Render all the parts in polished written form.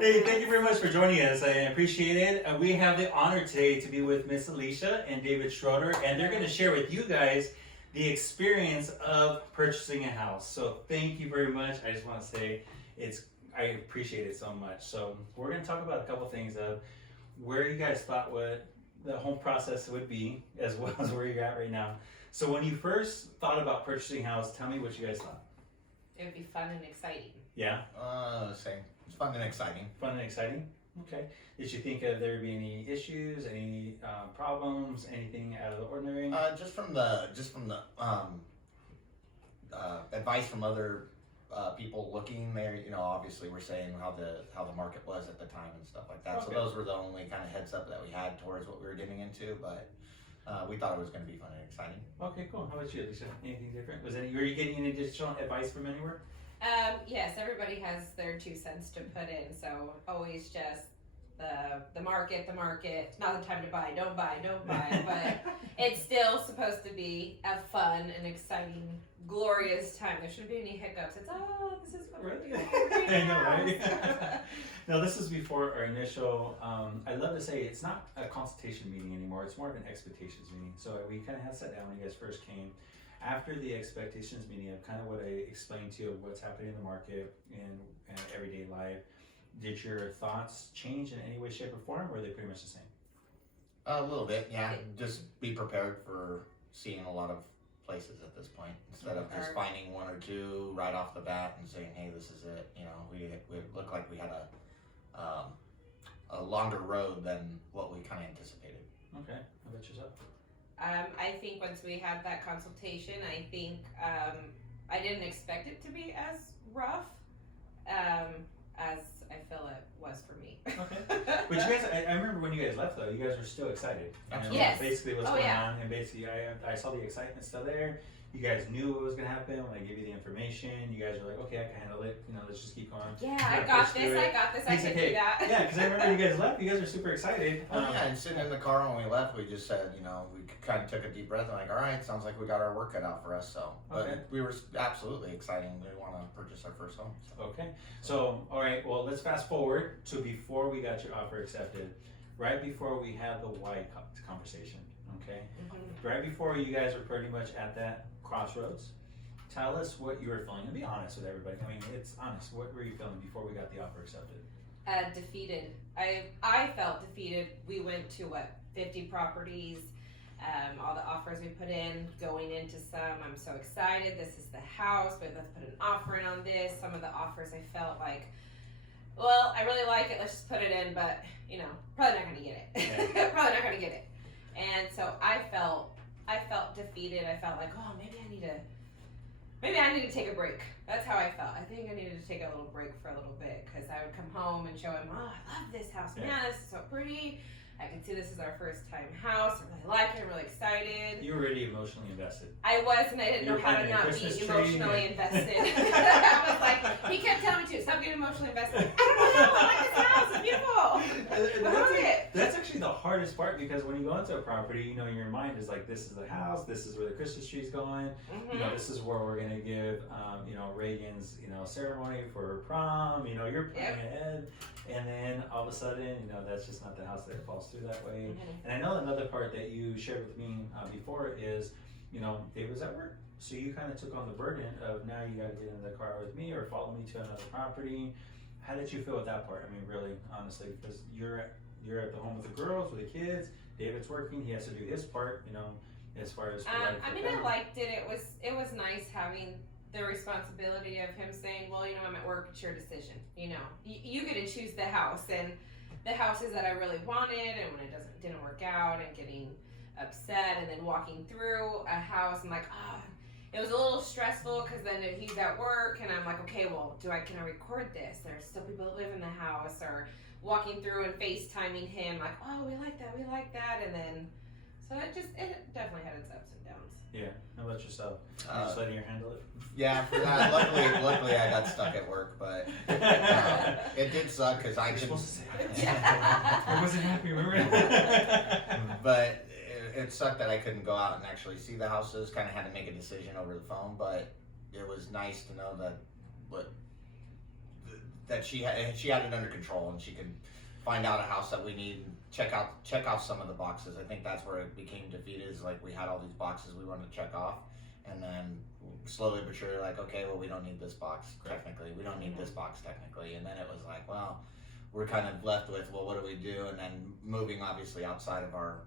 Hey, thank you very much for joining us. I appreciate it. We have the honor today to be with Miss Alicia and David Schroeder, and they're going to share with you guys the experience of purchasing a house. So thank you very much. I just want to say I appreciate it so much. So we're going to talk about a couple things of where you guys thought what the home process would be, as well as where you're at right now. So when you first thought about purchasing a house, tell me what you guys thought. It would be fun and exciting. Yeah? Same. It's fun and exciting. Fun and exciting? Okay. Did you think there would be any issues, any problems, anything out of the ordinary? Just from the advice from other people looking there, obviously we're saying how the market was at the time and stuff like that. Okay. So those were the only kind of heads up that we had towards what we were getting into, but we thought it was going to be fun and exciting. Okay, cool. How about you, Alicia? Anything different? Were you getting any additional advice from anywhere? Yes, everybody has their 2 cents to put in, so always just the market, not the time to buy, don't buy, but it's still supposed to be a fun and exciting, glorious time. There shouldn't be any hiccups. It's, this is what we're doing. I know, right? Now, this is before our initial, I love to say it's not a consultation meeting anymore, it's more of an expectations meeting. So we kind of had sat down when you guys first came. After the expectations meeting of kind of what I explained to you of what's happening in the market and everyday life, did your thoughts change in any way, shape, or form, or were they pretty much the same? A little bit, yeah. Just be prepared for seeing a lot of places at this point instead of just finding 1 or 2 right off the bat and saying, hey, this is it. We looked like we had a longer road than what we kind of anticipated. Okay, how about yourself? I think once we had that consultation, I think I didn't expect it to be as rough as I feel it was for me. Okay. But you guys, I remember when you guys left though, you guys were still excited. Absolutely. Yes. Basically what's Oh, going yeah. on, and basically I saw the excitement still there. You guys knew what was gonna happen when I gave you the information. You guys were like, okay, I can handle it. Let's just keep going. Yeah, Kinda I got push through this, it. I can do that. Yeah, because I remember you guys left. You guys were super excited. Yeah, and sitting in the car when we left, we just said, we kind of took a deep breath and like, all right, sounds like we got our work cut out for us. So, but Okay. we were absolutely exciting. We want to purchase our first home. So. Okay, so all right, well let's fast forward to before we got your offer accepted, right before we had the why conversation. Okay, right before you guys were pretty much at that crossroads. Tell us what you were feeling, and be honest with everybody. I mean, it's honest. What were you feeling before we got the offer accepted? Defeated. I felt defeated. We went to 50 properties. All the offers we put in, going into some, I'm so excited. This is the house, but let's put an offer in on this. Some of the offers I felt like, well, I really like it. Let's just put it in, but probably not gonna get it. Yeah. Probably not gonna get it. And so I felt defeated. I felt like, oh, maybe I need to take a break. That's how I felt. I think I needed to take a little break for a little bit because I would come home and show him, oh, I love this house. Yeah. Man, this is so pretty. I can see this is our first time house. I really like it. I'm really excited. You were already emotionally invested. I was, and I didn't You know were how to planning a not Christmas be tree emotionally and- invested. I was like, he kept telling me to stop getting emotionally invested. I don't know. I like this house. It's beautiful. I love it. That's actually the hardest part because when you go into a property, your mind is like, this is the house, this is where the Christmas tree's going, this is where we're gonna give, Reagan's, ceremony for prom, you're planning ahead, and then all of a sudden, that's just not the house that falls through that way. And I know another part that you shared with me before is, Dave was at work. So you kind of took on the burden of now you got to get in the car with me or follow me to another property. How did you feel with that part? I mean, really, honestly, because you're at the home with the girls, with the kids. David's working; he has to do his part, as far as. I liked it. It was nice having the responsibility of him saying, "Well, I'm at work. It's your decision. You get to choose the house and the houses that I really wanted, and when it didn't work out, and getting upset, and then walking through a house, I'm like, it was a little stressful because then he's at work, and I'm like, okay, well, can I record this? There's still people that live in the house, or walking through and FaceTiming him, like, oh, we like that, and then, so it definitely had its ups and downs. Yeah. How about yourself? You're just letting her handle it. Yeah, for that. Luckily, I got stuck at work, but it did suck because I You're couldn't. supposed to say I wasn't happy, remember? But it sucked that I couldn't go out and actually see the houses. Kind of had to make a decision over the phone, but it was nice to know that that she had it under control, and she could find out a house that we need, check off some of the boxes. I think that's where it became defeated, is like we had all these boxes we wanted to check off, and then slowly but surely, like, okay, well, we don't need this box technically, we don't need this box technically, and then it was like, well, we're kind of left with, well, what do we do? And then moving obviously outside of our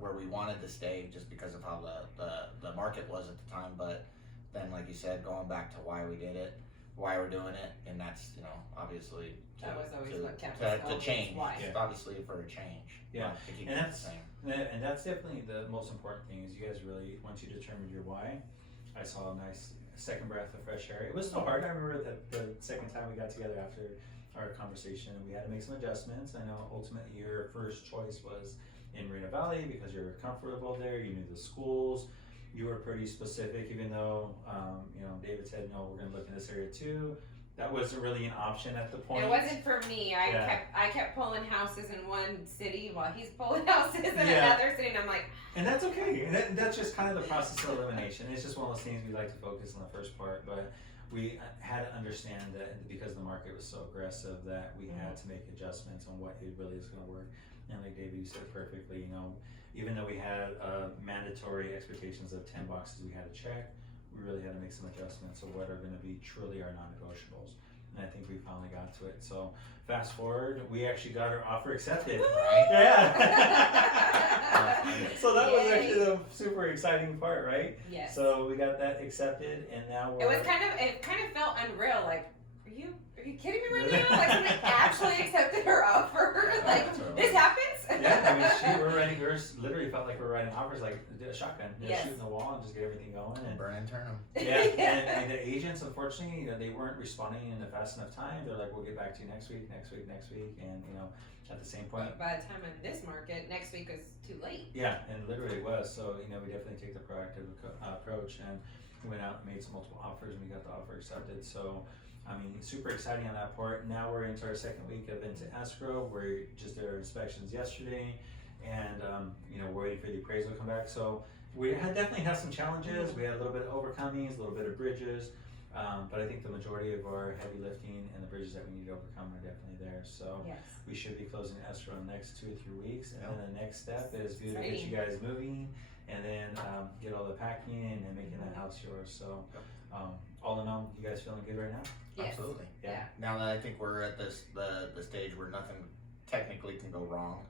where we wanted to stay, just because of how the market was at the time. But then, like you said, going back to why we did it, why we're doing it, and that's, you know, obviously that was always what kept us to going. change. Why? Yeah. Obviously for a change. Yeah. To keep And it that's the same. and that's definitely the most important thing, is you guys really, once you determined your why, I saw a nice second breath of fresh air. It was still hard. I remember the second time we got together after our conversation, we had to make some adjustments. I know ultimately your first choice was in Marina Valley because you were comfortable there, you knew the schools, you were pretty specific, even though you know, David said, no, we're gonna look in this area too. That wasn't really an option at the point. It wasn't for me. I kept pulling houses in one city while he's pulling houses in another city, and I'm like, and that's okay. And that's just kind of the process of elimination. It's just one of those things we like to focus on the first part, but we had to understand that because the market was so aggressive that we had to make adjustments on what it really is going to work. And like David, you said perfectly, you know, even though we had mandatory expectations of 10 boxes we had to check, we really had to make some adjustments of what are going to be truly our non-negotiables. And I think we finally got to it. So fast forward, we actually got our offer accepted. Right? Yeah. So that was actually the super exciting part, right? yes. So we got that accepted, and now we're. It kind of felt unreal. Like, are you kidding me right now? Like, somebody actually accepted her offer. Like, this happens? Yeah, I mean, we literally felt like we were writing offers like a shotgun, Yes. shooting the wall and just get everything going. And Burn and turn them. yeah, and the agents, unfortunately, you know, they weren't responding in a fast enough time. They're like, we'll get back to you next week, and you know, at the same point. But by the time in this market, next week is too late. Yeah, and literally it was. So, you know, we definitely take the proactive approach, and we went out and made some multiple offers, and we got the offer accepted. So, I mean, super exciting on that part. Now we're into our second week of into escrow. We just did our inspections yesterday, and you know, we're waiting for the appraisal to come back. So we definitely had some challenges. We had a little bit of overcomings, a little bit of bridges, but I think the majority of our heavy lifting and the bridges that we need to overcome are definitely there. So Yes. we should be closing escrow in the next 2 or 3 weeks, and Yep. then the next step is to get you guys moving, and then get all the packing and making that house yours. So all in all, you guys feeling good right now? Yes. Absolutely. Yeah. Now that I think we're at the stage where nothing technically can go wrong,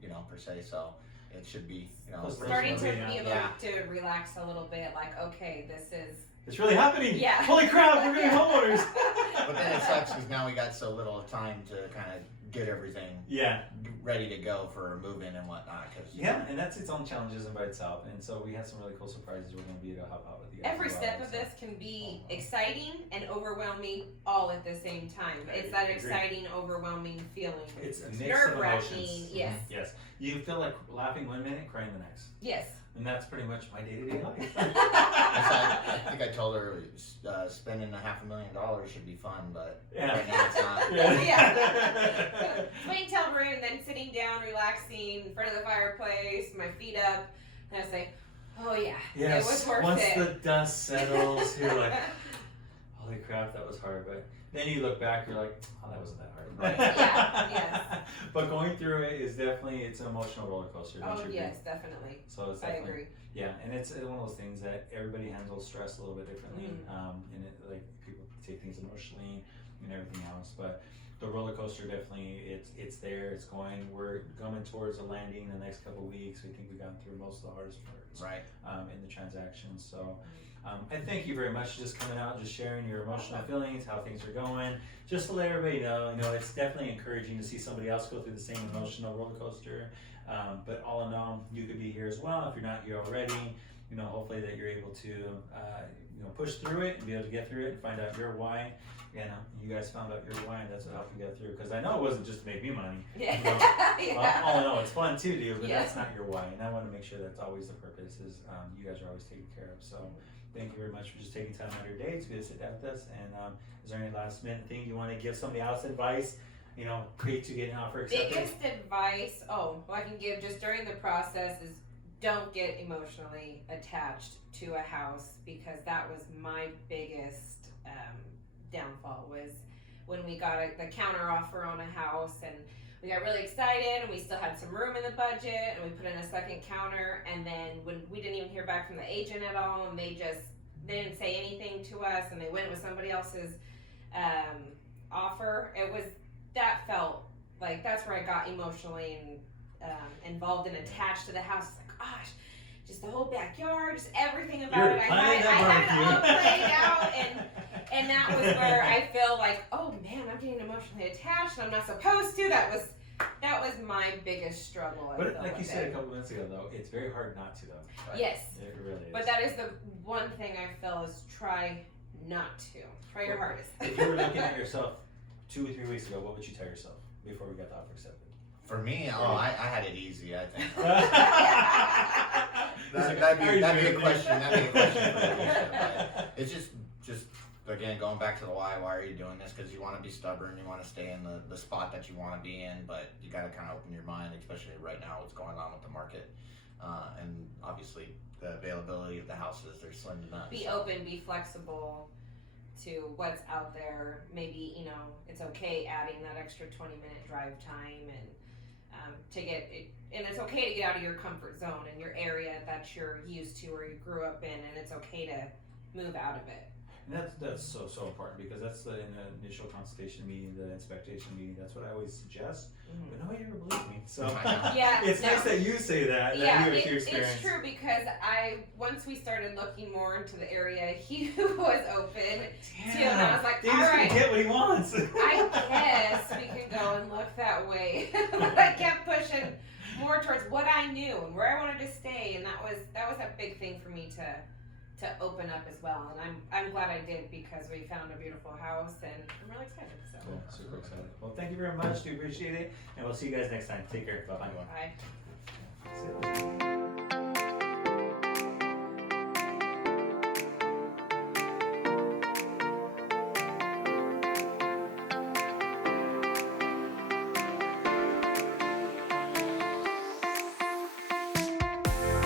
you know, per se. So it should be, you know, Starting to be Yeah. able Yeah. to relax a little bit. Like, okay, this is. It's really happening. Yeah. Holy crap, we're getting Yeah. homeowners. But then it sucks because now we got so little time to kind of get everything Yeah. ready to go for move-in and whatnot. Cause Yeah, and that's its own challenges in by itself. And so we had some really cool surprises we're going to be able to help out with you guys. Every as well, step of so. this can be exciting and overwhelming all at the same time. It's that Agreed. exciting, overwhelming feeling. It's a mix of nerve-wracking, emotions. yes. Yes. You feel like laughing one minute, crying the next. Yes. And that's pretty much my day-to-day life. I think I told her spending $500,000 should be fun, but Yeah. right now it's not. Yeah. Swing till room and then sitting down, relaxing in front of the fireplace, my feet up, and I say, oh yeah, Yes. it was worth Once it. the dust settles, you're like, holy crap, that was hard. But then you look back, you're like, oh, that wasn't that hard. Right. Yeah, yes. But going through it is definitely, it's an emotional roller coaster. Don't Oh you agree? yes, definitely. So it's I definitely, agree. yeah, and it's one of those things that everybody handles stress a little bit differently, and it, like people take things emotionally and everything else. But the roller coaster definitely, it's there, it's going. We're coming towards a landing in the next couple of weeks. We think we've gotten through most of the hardest parts Right. in the transaction. So I thank you very much for just coming out, just sharing your emotional feelings, how things are going, just to let everybody know. You know, it's definitely encouraging to see somebody else go through the same emotional roller coaster. But all in all, you could be here as well if you're not here already. You know, hopefully that you're able to, you know, push through it and be able to get through it and find out your why. And you guys found out your why, and that's what helped you get through. Because I know it wasn't just to make me money. Yeah. You know, Yeah. all in all, it's fun too, dude. But Yeah. that's not your why. And I want to make sure that's always the purpose. Is you guys are always taken care of. So thank you very much for just taking time out of your day to be able to sit down with us. And is there any last minute thing you want to give somebody else advice? You know, create to get an offer accepted. Biggest advice, I can give just during the process is don't get emotionally attached to a house, because that was my biggest downfall. Was when we got the counter offer on a house, and we got really excited, and we still had some room in the budget, and we put in a second counter, and then when we didn't even hear back from the agent at all, and they didn't say anything to us, and they went with somebody else's offer. That felt like that's where I got emotionally involved and attached to the house. It's like, gosh, just the whole backyard, just everything about it. I had it all played out, and that was where I feel like, oh man, I'm getting emotionally attached, and I'm not supposed to. That was my biggest struggle. But like you said a couple minutes ago, though, it's very hard not to, though. Right? Yes. It really is. But that is the one thing I feel is try not to. Try your hardest. If you were looking at yourself 2 or 3 weeks ago, what would you tell yourself before we got the offer accepted? For me, I had it easy, I think. That'd That'd be a question for Alicia, but it's just again, going back to the why are you doing this? Because you want to be stubborn, you want to stay in the spot that you want to be in, but you got to kind of open your mind, especially right now, what's going on with the market. And obviously, the availability of the houses, they're slim to none. Be open, be flexible to what's out there. Maybe, it's okay adding that extra 20-minute drive time and and it's okay to get out of your comfort zone and your area that you're used to or you grew up in, and it's okay to move out of it. And that's so important, because that's in the initial consultation meeting, the inspection meeting, that's what I always suggest. Mm-hmm. But nobody ever believes me. So yeah, it's nice that you say that. Yeah, That you experience. It's true, because once we started looking more into the area, he was open too, and I was like, Dave's all right, gonna get what he wants. I guess we can go and look that way. But I kept pushing more towards what I knew and where I wanted to stay, and that was a big thing for me to open up as well. And I'm glad I did, because we found a beautiful house, and I'm really excited. So Cool. Super excited. Well, thank you very much. We appreciate it, and we'll see you guys next time. Take care. Bye bye. bye. See you later.